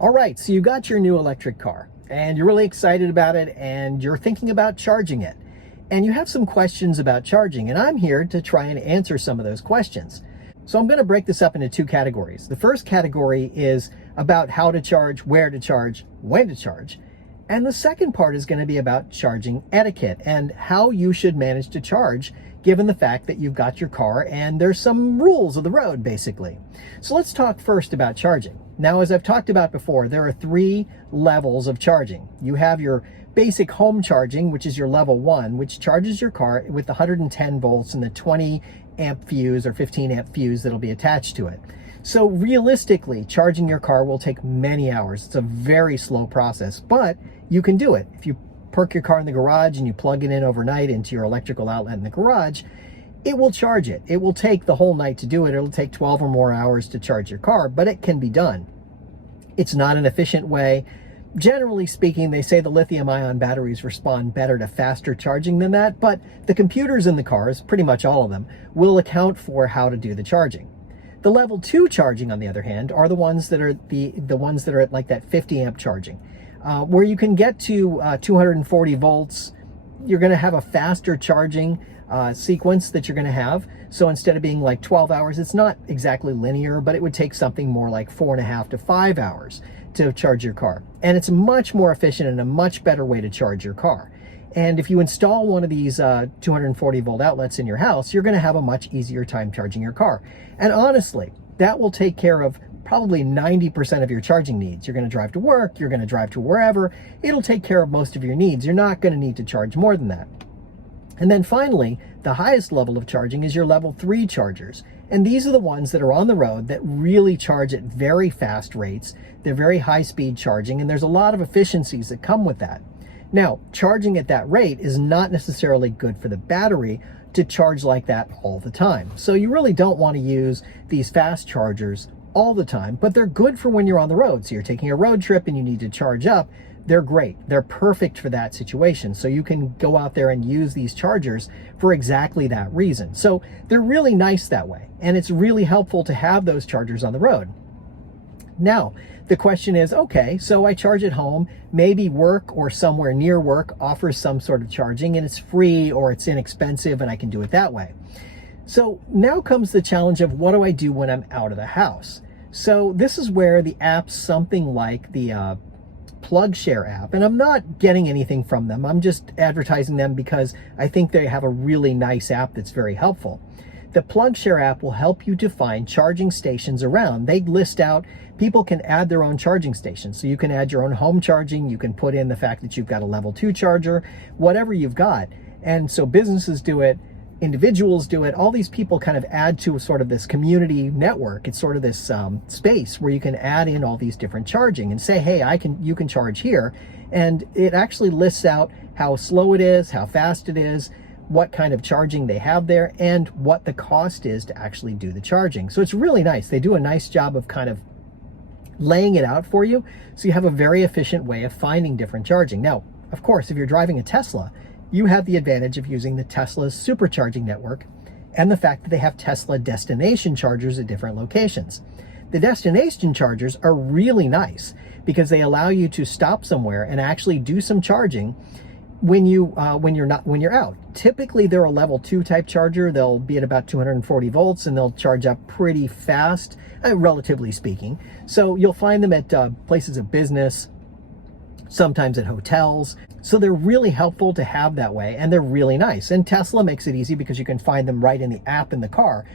All right, so you got your new electric car and you're really excited about it and you're thinking about charging it. And you have some questions about charging, and I'm here to try and answer some of those questions. So I'm going to break this up into two categories. The first category is about how to charge, where to charge, when to charge. And the second part is going to be about charging etiquette and how you should manage to charge given the fact that you've got your car and there's some rules of the road, basically. So let's talk first about charging. Now, as I've talked about before, there are 3 levels of charging. You have your basic home charging, which is your level 1, which charges your car with 110 volts and the 20 amp fuse or 15 amp fuse that'll be attached to it. So realistically, charging your car will take many hours. It's a very slow process, but you can do it. If you park your car in the garage and you plug it in overnight into your electrical outlet in the garage, it will charge it. It will take the whole night to do it. It'll take 12 or more hours to charge your car, but it can be done. It's not an efficient way. Generally speaking, they say the lithium-ion batteries respond better to faster charging than that, but the computers in the cars, pretty much all of them, will account for how to do the charging. The level 2 charging, on the other hand, are the ones that are the ones that are at like that 50 amp charging, where you can get to 240 volts. You're going to have a faster charging sequence that you're going to have. So instead of being like 12 hours, it's not exactly linear, but it would take something more like 4.5 to 5 hours to charge your car. And it's much more efficient and a much better way to charge your car. And if you install one of these 240 volt outlets in your house, you're going to have a much easier time charging your car. And honestly, that will take care of probably 90% of your charging needs. You're going to drive to work, you're going to drive to wherever. It'll take care of most of your needs. You're not going to need to charge more than that. And then finally, the highest level of charging is your level 3 chargers. And these are the ones that are on the road that really charge at very fast rates. They're very high speed charging, and there's a lot of efficiencies that come with that. Now, charging at that rate is not necessarily good for the battery to charge like that all the time. So you really don't want to use these fast chargers all the time, but they're good for when you're on the road. So you're taking a road trip and you need to charge up. They're great. They're perfect for that situation. So you can go out there and use these chargers for exactly that reason. So they're really nice that way. And it's really helpful to have those chargers on the road. Now, the question is, okay, so I charge at home, maybe work or somewhere near work offers some sort of charging and it's free or it's inexpensive and I can do it that way. So now comes the challenge of what do I do when I'm out of the house? So this is where the apps, something like the PlugShare app, and I'm not getting anything from them, I'm just advertising them because I think they have a really nice app that's very helpful. The PlugShare app will help you to find charging stations around. They list out, people can add their own charging stations. So you can add your own home charging, you can put in the fact that you've got a level 2 charger, whatever you've got. And so businesses do it, individuals do it, all these people kind of add to sort of this community network. It's sort of this space where you can add in all these different charging and say, hey, you can charge here. And it actually lists out how slow it is, how fast it is, what kind of charging they have there, and what the cost is to actually do the charging. So it's really nice. They do a nice job of kind of laying it out for you. So you have a very efficient way of finding different charging. Now, of course, if you're driving a Tesla, you have the advantage of using the Tesla's supercharging network and the fact that they have Tesla destination chargers at different locations. The destination chargers are really nice because they allow you to stop somewhere and actually do some charging when you're out. Typically they're a level 2 type charger. They'll be at about 240 volts and they'll charge up pretty fast, relatively speaking. So you'll find them at places of business, sometimes at hotels. So they're really helpful to have that way, and they're really nice. And Tesla makes it easy because you can find them right in the app in the car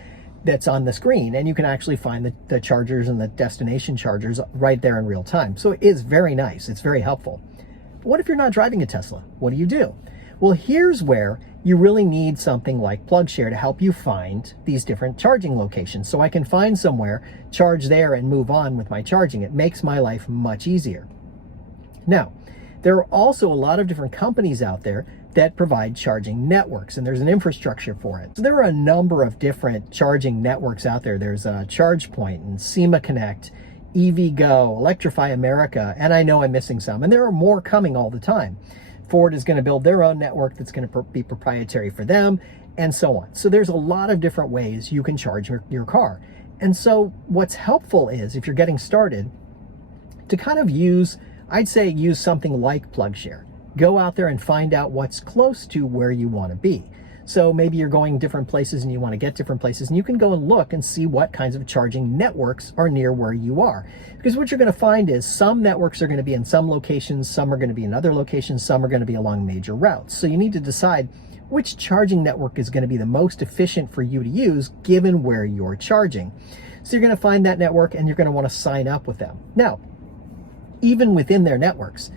that's on the screen, and you can actually find the chargers and the destination chargers right there in real time. So it is very nice. It's very helpful. But what if you're not driving a Tesla? What do you do? Well, here's where you really need something like PlugShare to help you find these different charging locations. So I can find somewhere, charge there, and move on with my charging. It makes my life much easier. Now, there are also a lot of different companies out there that provide charging networks, and there's an infrastructure for it. So there are a number of different charging networks out there. There's ChargePoint and SEMA Connect, EVgo, Electrify America, and I know I'm missing some, and there are more coming all the time. Ford is going to build their own network that's going to be proprietary for them, and so on. So there's a lot of different ways you can charge your car. And so what's helpful is, if you're getting started, to kind of use, I'd say use something like PlugShare. Go out there and find out what's close to where you want to be. So maybe you're going different places and you want to get different places, and you can go and look and see what kinds of charging networks are near where you are. Because what you're going to find is some networks are going to be in some locations, some are going to be in other locations, some are going to be along major routes. So you need to decide which charging network is going to be the most efficient for you to use given where you're charging. So you're going to find that network and you're going to want to sign up with them. Now, even within their networks,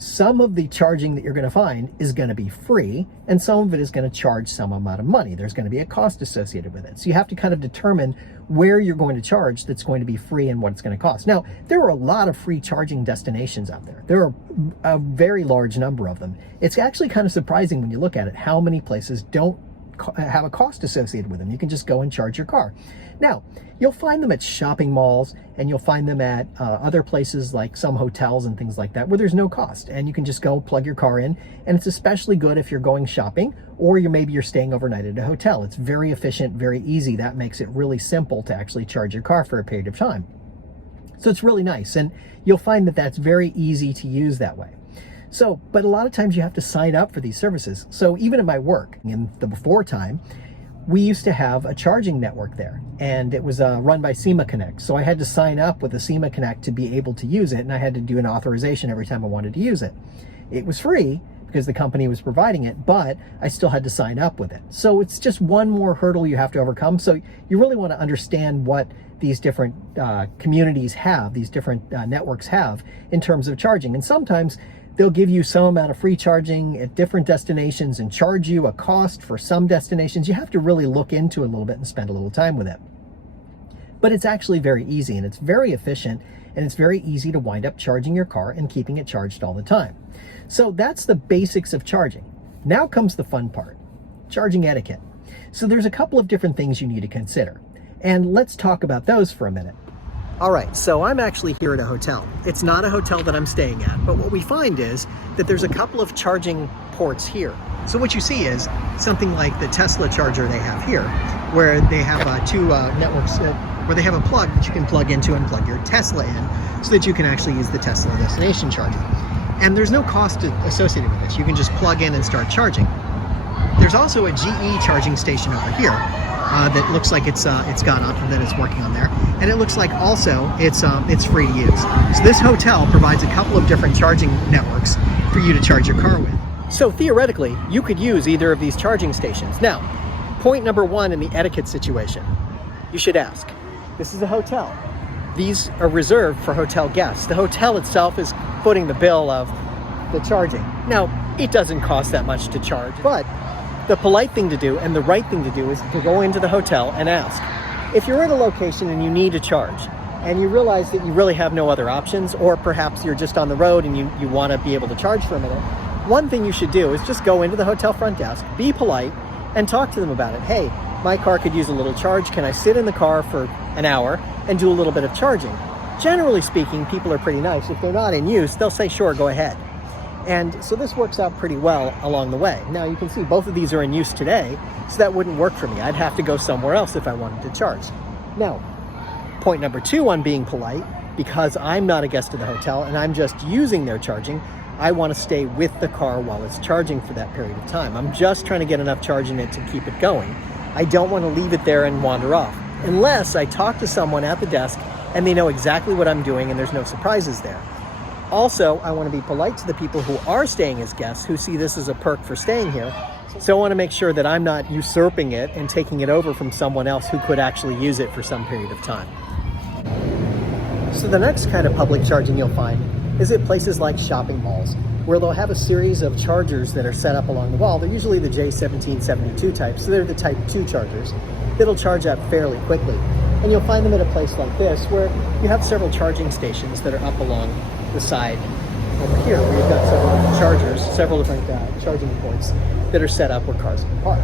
some of the charging that you're going to find is going to be free, and some of it is going to charge some amount of money. There's going to be a cost associated with it. So you have to kind of determine where you're going to charge that's going to be free and what it's going to cost. Now, there are a lot of free charging destinations out there. There are a very large number of them. It's actually kind of surprising when you look at it how many places don't have a cost associated with them. You can just go and charge your car. Now, you'll find them at shopping malls, and you'll find them at other places like some hotels and things like that where there's no cost, and you can just go plug your car in. And it's especially good if you're going shopping, or maybe you're staying overnight at a hotel. It's very efficient, very easy. That makes it really simple to actually charge your car for a period of time. So it's really nice, and you'll find that that's very easy to use that way. So, but a lot of times you have to sign up for these services. So even at my work, in the before time, we used to have a charging network there, and it was run by SEMA Connect. So I had to sign up with the SEMA Connect to be able to use it, and I had to do an authorization every time I wanted to use it. It was free because the company was providing it, but I still had to sign up with it. So it's just one more hurdle you have to overcome. So you really want to understand what these different communities have, these different networks have in terms of charging. And sometimes they'll give you some amount of free charging at different destinations and charge you a cost for some destinations. You have to really look into it a little bit and spend a little time with it. But it's actually very easy, and it's very efficient, and it's very easy to wind up charging your car and keeping it charged all the time. So that's the basics of charging. Now comes the fun part, charging etiquette. So there's a couple of different things you need to consider, and let's talk about those for a minute. All right, so I'm actually here at a hotel. It's not a hotel that I'm staying at, but what we find is that there's a couple of charging ports here. So what you see is something like the Tesla charger they have here, where they have two networks, where they have a plug that you can plug into and plug your Tesla in so that you can actually use the Tesla destination charger. And there's no cost associated with this. You can just plug in and start charging. There's also a GE charging station over here that looks like it's gone up and that it's working on there. And it looks like also it's free to use. So this hotel provides a couple of different charging networks for you to charge your car with. So theoretically, you could use either of these charging stations. Now, point number one in the etiquette situation, you should ask, this is a hotel. These are reserved for hotel guests. The hotel itself is footing the bill of the charging. Now, it doesn't cost that much to charge, but the polite thing to do and the right thing to do is to go into the hotel and ask. If you're at a location and you need a charge and you realize that you really have no other options, or perhaps you're just on the road and you want to be able to charge for a minute, one thing you should do is just go into the hotel front desk, be polite, and talk to them about it. Hey, my car could use a little charge. Can I sit in the car for an hour and do a little bit of charging? Generally speaking, people are pretty nice. If they're not in use, they'll say, sure, go ahead. And so this works out pretty well along the way. Now you can see both of these are in use today, so that wouldn't work for me. I'd have to go somewhere else if I wanted to charge. Now, point number two on being polite, because I'm not a guest of the hotel and I'm just using their charging, I want to stay with the car while it's charging for that period of time. I'm just trying to get enough charge in it to keep it going. I don't want to leave it there and wander off, unless I talk to someone at the desk and they know exactly what I'm doing and there's no surprises there. Also, I want to be polite to the people who are staying as guests, who see this as a perk for staying here. So I want to make sure that I'm not usurping it and taking it over from someone else who could actually use it for some period of time. So the next kind of public charging you'll find is at places like shopping malls, where they'll have a series of chargers that are set up along the wall. They're usually the J1772 type, so they're the type 2 chargers that'll charge up fairly quickly. And you'll find them at a place like this, where you have several charging stations that are up along the side over here, where you've got several chargers, several different charging ports that are set up where cars can park.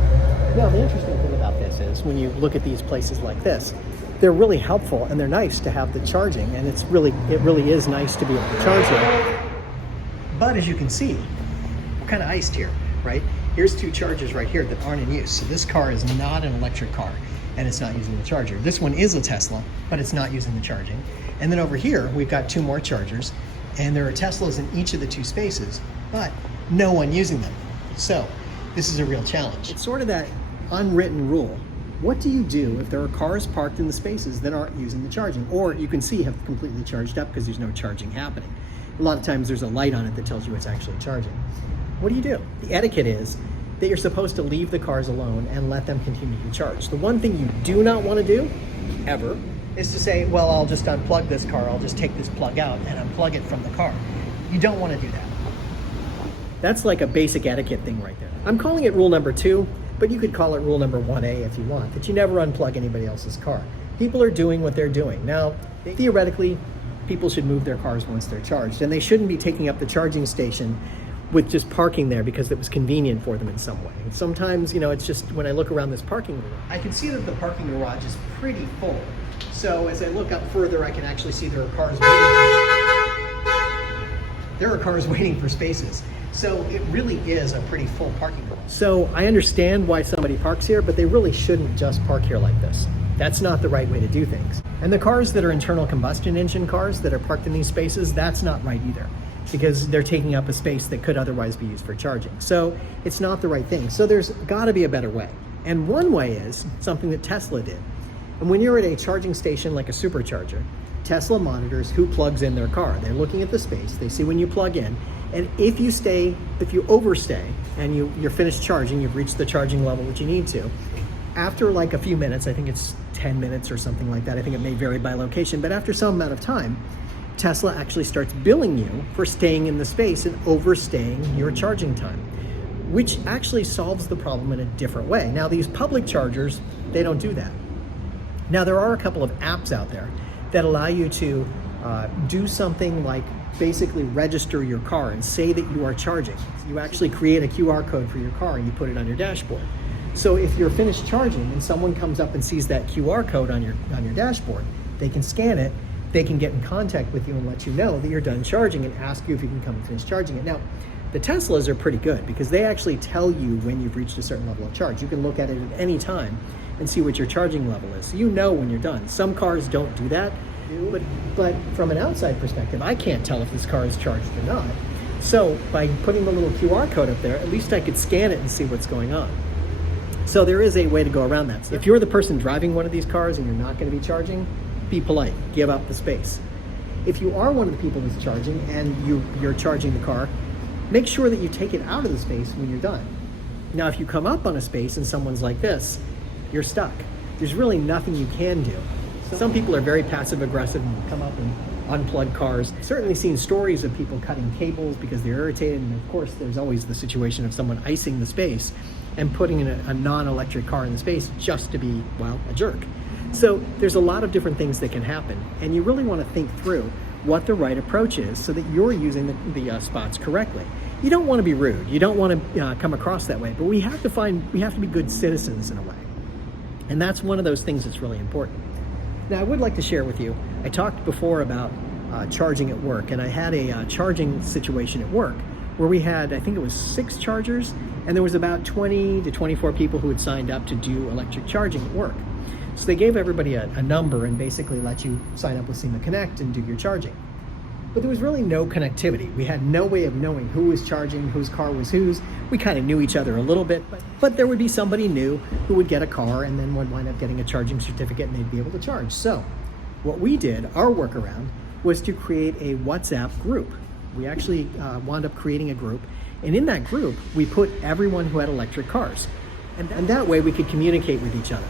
Now, the interesting thing about this is when you look at these places like this, they're really helpful and they're nice to have the charging, and it really is nice to be able to charge them. But as you can see, we're kind of iced here, right? Here's two chargers right here that aren't in use. So this car is not an electric car and it's not using the charger. This one is a Tesla, but it's not using the charging. And then over here, we've got 2 more chargers, and there are Teslas in each of the 2 spaces, but no one using them. So this is a real challenge. It's sort of that unwritten rule. What do you do if there are cars parked in the spaces that aren't using the charging, or you can see have completely charged up because there's no charging happening? A lot of times there's a light on it that tells you it's actually charging. What do you do? The etiquette is that you're supposed to leave the cars alone and let them continue to charge. The one thing you do not want to do, ever, is to say, well, I'll just unplug this car, I'll just take this plug out and unplug it from the car. You don't want to do that. That's like a basic etiquette thing right there. I'm calling it rule number 2, but you could call it rule number 1A if you want, that you never unplug anybody else's car. People are doing what they're doing. Now, theoretically, people should move their cars once they're charged, and they shouldn't be taking up the charging station with just parking there because it was convenient for them in some way. And sometimes, it's just when I look around this parking garage, I can see that the parking garage is pretty full. So as I look up further, I can actually see there are cars waiting. There are cars waiting for spaces. So it really is a pretty full parking garage. So I understand why somebody parks here, but they really shouldn't just park here like this. That's not the right way to do things. And the cars that are internal combustion engine cars that are parked in these spaces, that's not right either, because they're taking up a space that could otherwise be used for charging. So it's not the right thing. So there's got to be a better way. And one way is something that Tesla did. And when you're at a charging station like a supercharger, Tesla monitors who plugs in their car. They're looking at the space, they see when you plug in, and if you overstay and you're finished charging, you've reached the charging level that you need to, after like a few minutes, I think it's 10 minutes or something like that, I think it may vary by location, but after some amount of time, Tesla actually starts billing you for staying in the space and overstaying your charging time, which actually solves the problem in a different way. Now, these public chargers, they don't do that. Now, there are a couple of apps out there that allow you to do something like basically register your car and say that you are charging. You actually create a QR code for your car and you put it on your dashboard. So if you're finished charging and someone comes up and sees that QR code on your dashboard, they can scan it, they can get in contact with you and let you know that you're done charging and ask you if you can come and finish charging it. Now, the Teslas are pretty good because they actually tell you when you've reached a certain level of charge. You can look at it at any time and see what your charging level is. So you know when you're done. Some cars don't do that, but from an outside perspective, I can't tell if this car is charged or not. So by putting the little QR code up there, at least I could scan it and see what's going on. So there is a way to go around that. So if you're the person driving one of these cars and you're not going to be charging, be polite, give up the space. If you are one of the people that's charging and you're charging the car, make sure that you take it out of the space when you're done. Now, if you come up on a space and someone's like this, you're stuck. There's really nothing you can do. Some people are very passive aggressive and come up and unplug cars. I've certainly seen stories of people cutting cables because they're irritated, and of course there's always the situation of someone icing the space and putting in a non-electric car in the space just to be, well, a jerk. So there's a lot of different things that can happen, and you really want to think through what the right approach is so that you're using the spots correctly. You don't want to be rude. You don't want to come across that way, but we have to be good citizens in a way. And that's one of those things that's really important. Now, I would like to share with you, I talked before about charging at work, and I had a charging situation at work where we had, I think it was 6 chargers, and there was about 20 to 24 people who had signed up to do electric charging at work. So they gave everybody a number and basically let you sign up with SEMA Connect and do your charging. But there was really no connectivity. We had no way of knowing who was charging, whose car was whose. We kind of knew each other a little bit, but there would be somebody new who would get a car and then would wind up getting a charging certificate and they'd be able to charge. So what we did, our workaround, was to create a WhatsApp group. We actually wound up creating a group, and in that group, we put everyone who had electric cars. And that way we could communicate with each other.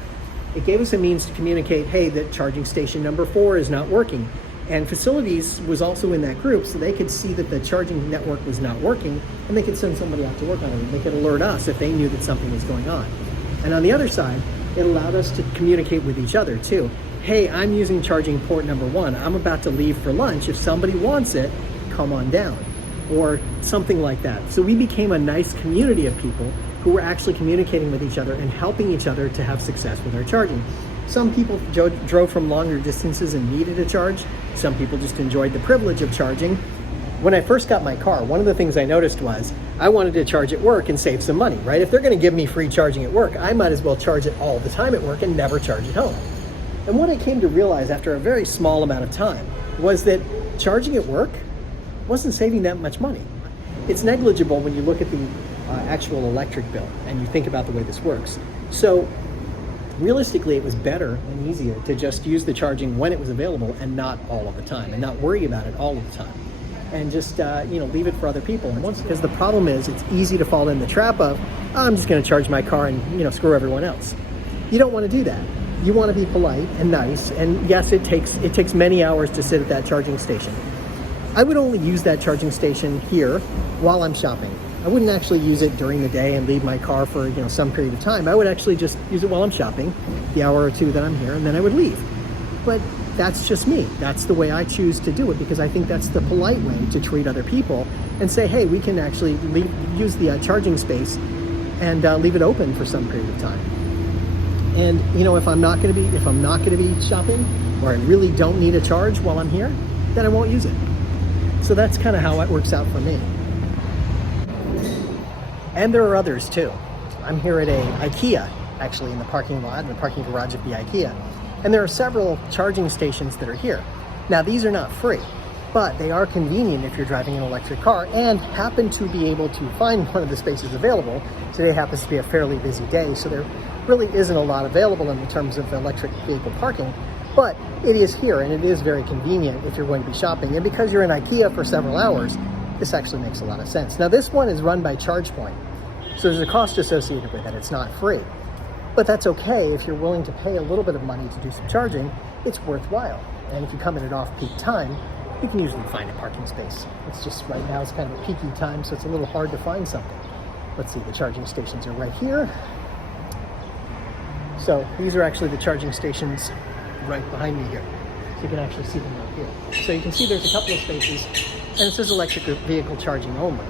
It gave us a means to communicate, hey, that charging station number 4 is not working. And facilities was also in that group, so they could see that the charging network was not working, and they could send somebody out to work on it. They could alert us if they knew that something was going on. And on the other side, it allowed us to communicate with each other too. Hey, I'm using charging port number 1. I'm about to leave for lunch. If somebody wants it, come on down, or something like that. So we became a nice community of people who were actually communicating with each other and helping each other to have success with our charging. Some people drove from longer distances and needed a charge. Some people just enjoyed the privilege of charging. When I first got my car, one of the things I noticed was I wanted to charge at work and save some money, right? If they're going to give me free charging at work, I might as well charge it all the time at work and never charge at home. And what I came to realize after a very small amount of time was that charging at work wasn't saving that much money. It's negligible when you look at the actual electric bill and you think about the way this works. So realistically, it was better and easier to just use the charging when it was available and not all of the time, and not worry about it all of the time, and just leave it for other people. And because the problem is, it's easy to fall in the trap of, oh, I'm just going to charge my car and screw everyone else. You don't want to do that. You want to be polite and nice. And yes, it takes many hours to sit at that charging station. I would only use that charging station here while I'm shopping. I wouldn't actually use it during the day and leave my car for some period of time. I would actually just use it while I'm shopping, the hour or two that I'm here, and then I would leave. But that's just me. That's the way I choose to do it, because I think that's the polite way to treat other people and say, hey, we can actually use the charging space and leave it open for some period of time. And if I'm not going to be shopping, or I really don't need a charge while I'm here, then I won't use it. So that's kind of how it works out for me. And there are others too. I'm here at a IKEA, actually, in the parking lot, in the parking garage of the IKEA. And there are several charging stations that are here. Now, these are not free, but they are convenient if you're driving an electric car and happen to be able to find one of the spaces available. Today happens to be a fairly busy day, so there really isn't a lot available in terms of electric vehicle parking, but it is here and it is very convenient if you're going to be shopping. And because you're in IKEA for several hours, this actually makes a lot of sense. Now, this one is run by ChargePoint, so there's a cost associated with it. It's not free, but that's okay. If you're willing to pay a little bit of money to do some charging, it's worthwhile. And if you come in at off-peak time, you can usually find a parking space. It's just right now it's kind of a peaky time, so it's a little hard to find something. Let's see, the charging stations are right here. So these are actually the charging stations right behind me here. So you can actually see them right here. So you can see there's a couple of spaces, and it says electric vehicle charging only.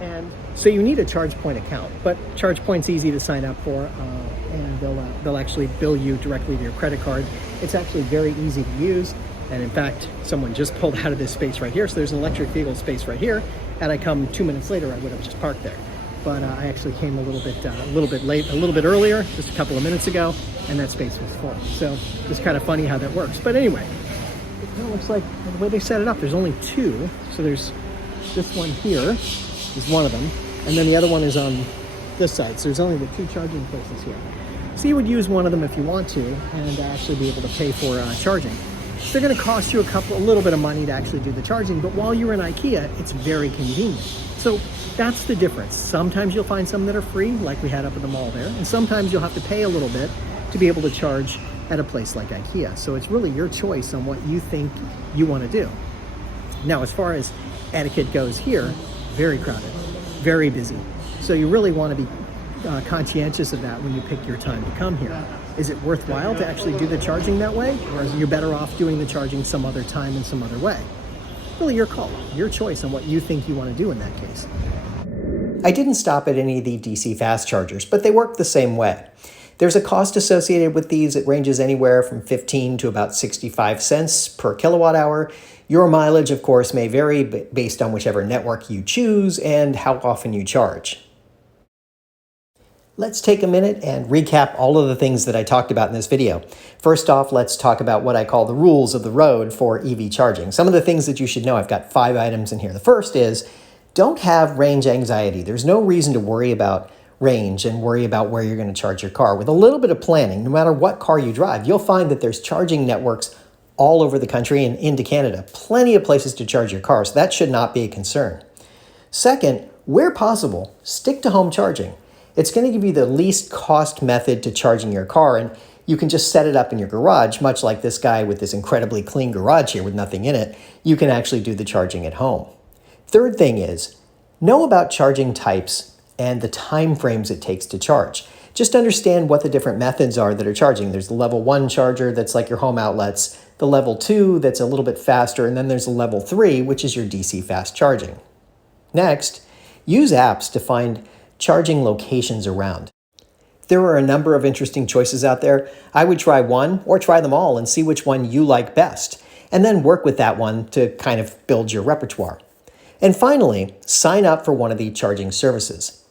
And so you need a ChargePoint account, but ChargePoint's easy to sign up for, and they'll actually bill you directly to your credit card. It's actually very easy to use. And in fact, someone just pulled out of this space right here. So there's an electric vehicle space right here. Had I come 2 minutes later, I would have just parked there. But I actually came a little bit earlier, just a couple of minutes ago, and that space was full. So it's kind of funny how that works. But anyway, it looks like the way they set it up, there's only two. So there's this one here is one of them, and then the other one is on this side. So there's only the two charging places here. So you would use one of them if you want to, and actually be able to pay for charging. They're going to cost you a little bit of money to actually do the charging, but while you're in IKEA, it's very convenient. So that's the difference. Sometimes you'll find some that are free, like we had up at the mall there, and sometimes you'll have to pay a little bit to be able to charge at a place like IKEA. So it's really your choice on what you think you want to do. Now, as far as etiquette goes here, very crowded, very busy. So you really want to be conscientious of that when you pick your time to come here. Is it worthwhile to actually do the charging that way, or is you better off doing the charging some other time in some other way? Really your call, your choice on what you think you want to do in that case. I didn't stop at any of the DC fast chargers, but they work the same way. There's a cost associated with these. It ranges anywhere from 15 to about 65 cents per kilowatt hour. Your mileage, of course, may vary based on whichever network you choose and how often you charge. Let's take a minute and recap all of the things that I talked about in this video. First off, let's talk about what I call the rules of the road for EV charging. Some of the things that you should know, I've got 5 items in here. The first is, don't have range anxiety. There's no reason to worry about range and worry about where you're going to charge your car. With a little bit of planning, no matter what car you drive, you'll find that there's charging networks all over the country and into Canada. Plenty of places to charge your car, so that should not be a concern. Second, where possible, stick to home charging. It's going to give you the least cost method to charging your car, and you can just set it up in your garage, much like this guy with this incredibly clean garage here with nothing in it. You can actually do the charging at home. Third thing is, know about charging types and the time frames it takes to charge. Just understand what the different methods are that are charging. There's the level 1 charger that's like your home outlets, the level 2 that's a little bit faster, and then there's a level 3, which is your DC fast charging. Next, use apps to find charging locations around. There are a number of interesting choices out there. I would try one or try them all and see which one you like best, and then work with that one to kind of build your repertoire. And finally, sign up for one of the charging services.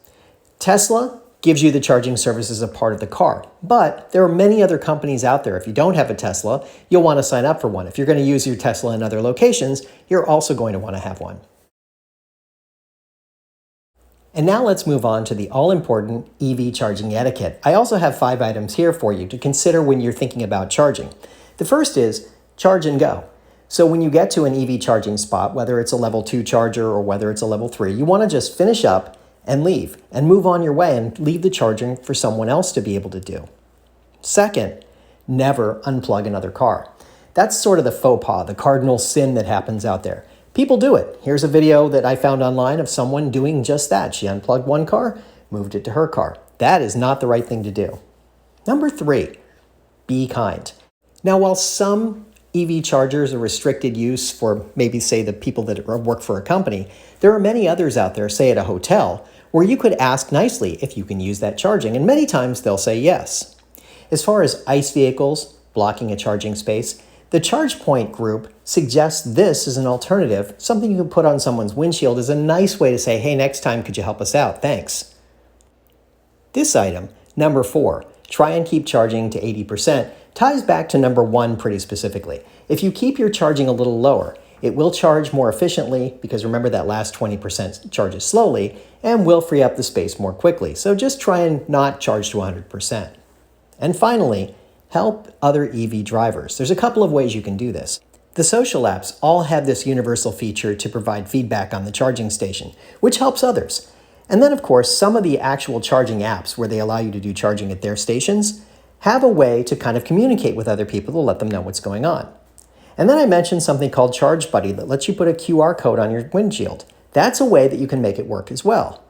Tesla gives you the charging service as a part of the car. But there are many other companies out there. If you don't have a Tesla, you'll want to sign up for one. If you're going to use your Tesla in other locations, you're also going to want to have one. And now let's move on to the all-important EV charging etiquette. I also have 5 items here for you to consider when you're thinking about charging. The first is charge and go. So when you get to an EV charging spot, whether it's a level 2 charger or whether it's a level 3, you want to just finish up and leave and move on your way and leave the charging for someone else to be able to do. Second, never unplug another car. That's sort of the faux pas, the cardinal sin that happens out there. People do it. Here's a video that I found online of someone doing just that. She unplugged one car, moved it to her car. That is not the right thing to do. Number 3, be kind. Now, while some EV chargers are restricted use for maybe, say, the people that work for a company, there are many others out there, say at a hotel, where you could ask nicely if you can use that charging, and many times they'll say yes. As far as ICE vehicles blocking a charging space, the ChargePoint group suggests this as an alternative, something you can put on someone's windshield as a nice way to say, hey, next time could you help us out? Thanks. This item, number 4, try and keep charging to 80%, ties back to number 1 pretty specifically. If you keep your charging a little lower, it will charge more efficiently because remember that last 20% charges slowly and will free up the space more quickly. So just try and not charge to 100%. And finally, help other EV drivers. There's a couple of ways you can do this. The social apps all have this universal feature to provide feedback on the charging station, which helps others. And then, of course, some of the actual charging apps where they allow you to do charging at their stations have a way to kind of communicate with other people to let them know what's going on. And then I mentioned something called Charge Buddy that lets you put a QR code on your windshield. That's a way that you can make it work as well.